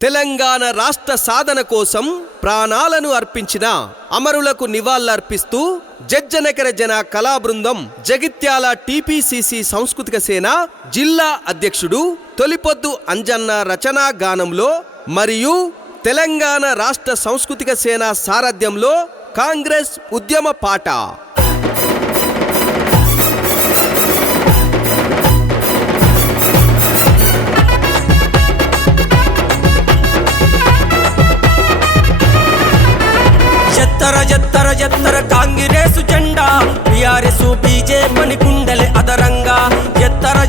తెలంగాణ రాష్ట్ర సాధన కోసం ప్రాణాలను అర్పించిన అమరులకు నివాళులర్పిస్తూ జజ్జనగర జన కళాబృందం జగిత్యాల టీపీసీసీ సాంస్కృతిక సేన జిల్లా అధ్యక్షుడు తొలిపొద్దు అంజన్న రచనా గానంలో మరియు తెలంగాణ రాష్ట్ర సాంస్కృతిక సేన సారథ్యంలో కాంగ్రెస్ ఉద్యమ పాట జత్తర జత్తర కాంగ్రెసు జెండా టిఆర్ఎస్ బీజేపీ గుండెలే అదరంగా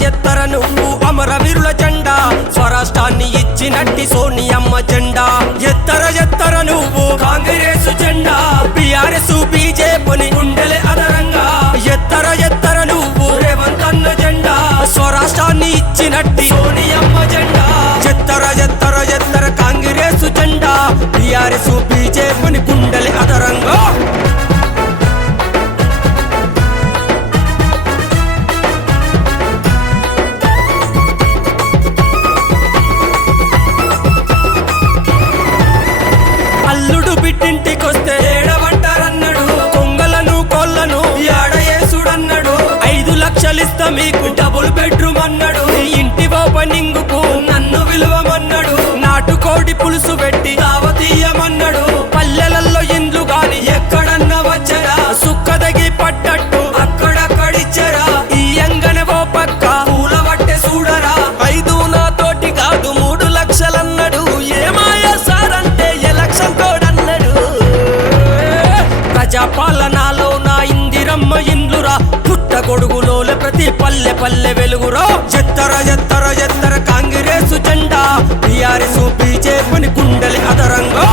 జత్తర నువ్వు అమరవీరుల జెండా స్వరాష్ట్రాన్ని ఇచ్చినట్టి సోనియమ్మ జెండా జత్తర నువ్వు కాంగ్రెసు జెండా టిఆర్ఎస్ బీజేపీ గుండెలే అదరంగా జత్తర నువ్వు రేవంత్ అన్న జెండా స్వరాష్ట్రాన్ని ఇచ్చినట్టి సోనియమ్మ జెండా జత్తర కాంగ్రెసు జెండా టిఆర్ఎస్ బీజేపీ గుండెలే అదరంగా అల్లుడు బిడ్డింటికొస్తే ఏడవంటారన్నాడు కొంగలను కోళ్ళను ఏడయేసుడన్నాడు 5 లక్షలిస్తా మీకు డబుల్ బెడ్రూమ్ అన్నాడు ఇంటి ఓపెనింగ్ కు నన్ను విలువమన్నాడు నాటుకోడి పులుసు పెట్టి దావతీయమన్నాడు పల్లెలలో ఇండ్లు గాని ఎక్కడన్నా వచ్చరా సుక్కదగి పట్టట్టు అక్కడక్కడిచ్చరా ఈ ఎంగనే ఓ పక్క పూల పట్టె చూడరా 5 నాతోటి కాదు 3 లక్షలన్నాడు ఏమాయ సారంటే ఎలక్షన్ కోడ్ అన్నాడు ప్రజాపాలనలో నా ఇందిరమ్మ ఇండ్లురా పుట్టగొడుగులోల ప్రతి పల్లె వెలుగురా జత్తర కాంగ్రెసు జెండా టిఆర్ఎస్ బీజేపీ గుండెలే అదరంగా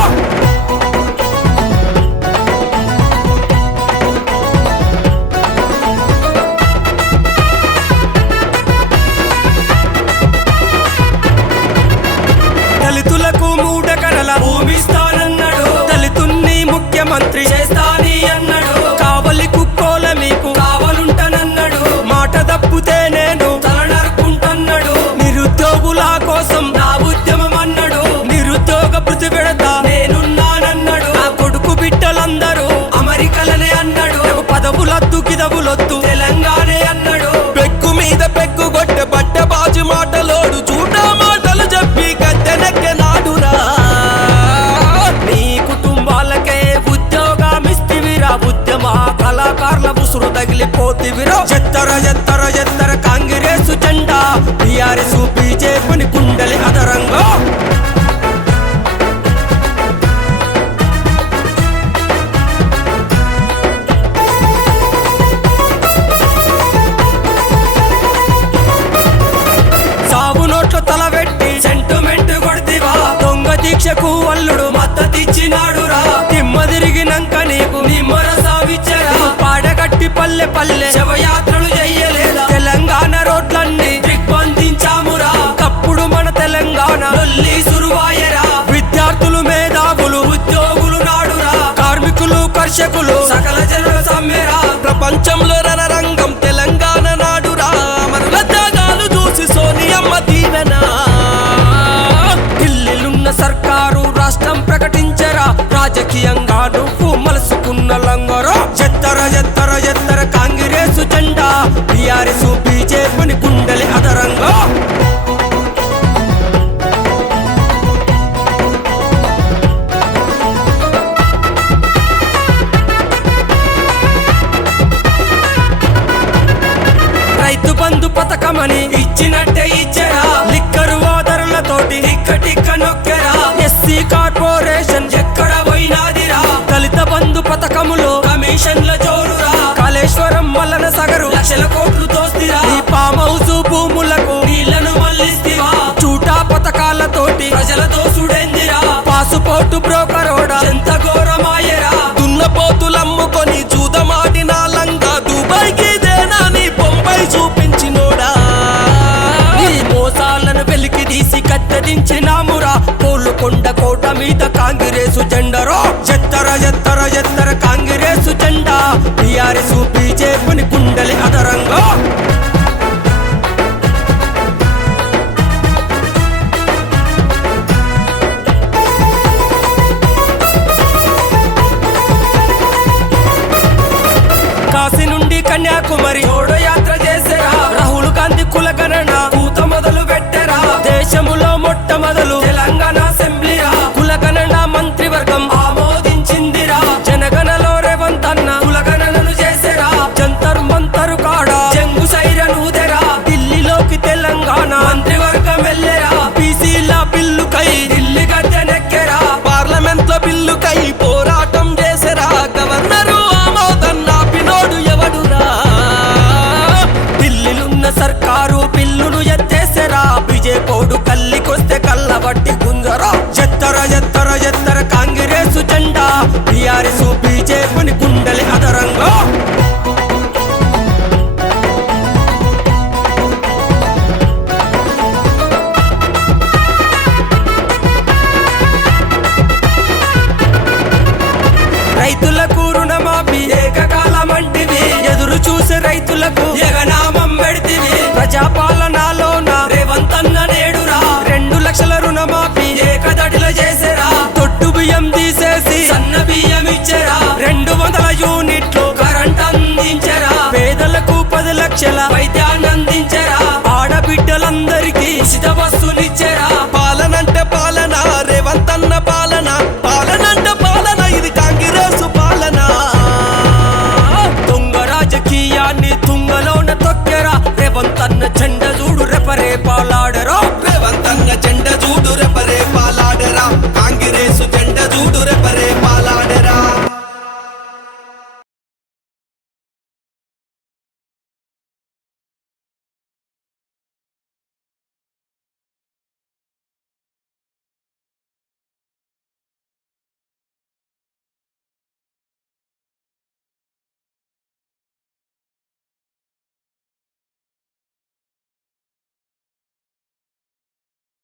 దళితులకు 3 ఎకరాల భూమిస్తానన్నాడు దళితున్ని ముఖ్యమంత్రి చేస్తాని అన్నాడు కావలి కుక్కోల మీకు కావలుంటానన్నాడు మాట తప్పితే నేను తల నరుకుంటున్నాడు నిరుద్యోగుల కోసం నా ఉద్యమం అన్నాడు నిరుద్యోగ భృతి పెడతా నేనున్నానన్నాడు ఆ కొడుకు బిడ్డలందరూ అమెరికలనే అన్నాడు పదవులొద్దు గిదవులొద్దు తెలంగాణే అన్నాడు పెగ్గు మీద పెగ్గు కొట్టే బట్ట బాజు మాటలోడు చూడా మాటలు చెప్పి గద్దెనెక్కెనాడురా మీ కుటుంబాలకే ఉద్యోగమిస్తివిరా ఉద్యమ కళాకారుల ఉసురు తగిలిపోతివిరా జత్తర కాంగ్రెసు జెండా టిఆర్ఎస్ బీజేపీ గుండెలే అదరంగా సాగు నోట్లు తలబెట్టి సెంటిమెంట్ కొడితివా దొంగ దీక్షకు అల్లుడు మద్దతిచ్చినాడురా తిమ్మ తిరిగినాక నీకు నిమ్మర సావిచ్చరా పాడగట్టి పల్లె శవయాత్రలు చెయ్యలేదా తెలంగాణ రోడ్లన్నీ దిగ్బంధించామురా కప్పుడు మన తెలంగాణ లొల్లి సురువాయరా విద్యార్థులు మేధావులు ఉద్యోగులు నాడురా కార్మికులు కర్షకులు సకల జనుల సమ్మెరా ప్రపంచంలో రణరంగం తెలంగాణ నాడురా మరుల త్యాగాలు చూసి సోనియమ్మ దీవెన ఢిల్లీలున్న సర్కారు రాష్ట్రం ప్రకటించరా రాజకీయంగా నువ్వు మలుసుకున్న లంగరా జత్తర కాంగ్రెసు జెండా టిఆర్ఎస్ బీజేపీ గుండెలే అదరంగా రైతు బంధు పథకమని ఇచ్చినట్టే ఇచ్చరా లిక్కరు ఓదరులతోటి టిక్క నొక్కెరా ఎస్సీ కార్పొరేషన్ ఎక్కడ పోయినాదిరా దళిత బంధు పథకములో కమిషన్ల జోరురా కాళేశ్వరం వలన సగరు లక్షల కోట్లు తోస్తిరా ఈ ఫామ్ హౌస్ భూములకు నీళ్లను మళ్లిస్తివా చూటా పథకాలతోటి ప్రజల దోసుడెందిరా పాసుపోర్టు బ్రోకరోడా ఎంత ఘోరమాయరా దున్నపోతులమ్ముకొని జూదమాడిన లంగా దుబాయ్కి దేనాని బొంబాయి చూపించినోడా ఈ మోసాలను వెలికి తీసి కత్తెదించినామురా కోలుకొండ కోట మీద కాంగ్రెసు జెండరో జత్తర కాంగ్రెసు జెండా టిఆర్ఎస్ బీజేపీ గుండెలే అదరంగా కన్యాకుమారి జోడో యాత్ర చేసేరా రాహుల్ గాంధీ కులగణన కూత మొదలు పెట్టరా దేశములో మొట్టమొదలు తెలంగాణ అసెంబ్లీరా కులగణన మంత్రివర్గం ఆమోదించిందిరా జనగణలో రేవంత్ అన్న కులగణనను చేసేరా జంతర్ మంతర్ కాడ జంగు సైరన్ ఊదెరా ఢిల్లీలోకి తెలంగాణ మంత్రివర్గం వెళ్ళేరా బీసీల బిల్లుకై ఢిల్లీ గద్దెనెక్కెరా పార్లమెంట్ లో బిల్లుకై పోరాటం చేసరా గవర్నరు ఆమోదన్న పినోడు ఎవడురా ఢిల్లీలున్న సర్కారు బిల్లును ఎత్తేసరా బీజేపోడు కల్లికొస్తే కళ్ళబట్టి గుంజరా ఎత్తర ఎత్తర ఎత్తర కాంగ్రెసు జెండా టీఆర్ఎస్ బీజేపీని గుండెలి అదరంగా రైతులకు రుణమాఫీ ఏకకాలమంటివి ఎదురు చూసే రైతులకు ఎగనామం పెడితివి ప్రజాపాలనలోన రేవంత్ అన్న నేడురా 2 లక్షల రుణమాఫీ ఏకదడిలో చేసేరా తొట్టు బియ్యం తీసేసి సన్న బియ్యం ఇచ్చారా 200 యూనిట్లు కరెంట్ అందించరా పేదలకు 10 లక్షల వైద్యాన్ని అందించరా ఆడబిడ్డలందరికీ ఉచిత బస్సులిచ్చారా పాలనంటే పాలన రేవంత్ అన్న పాలన పాలనంటే పాలన ఇది కాంగ్రెస్ పాలన దొంగ రాజకీయాన్ని తుంగలోన తొక్కెరా రేవంత్ అన్న జెండా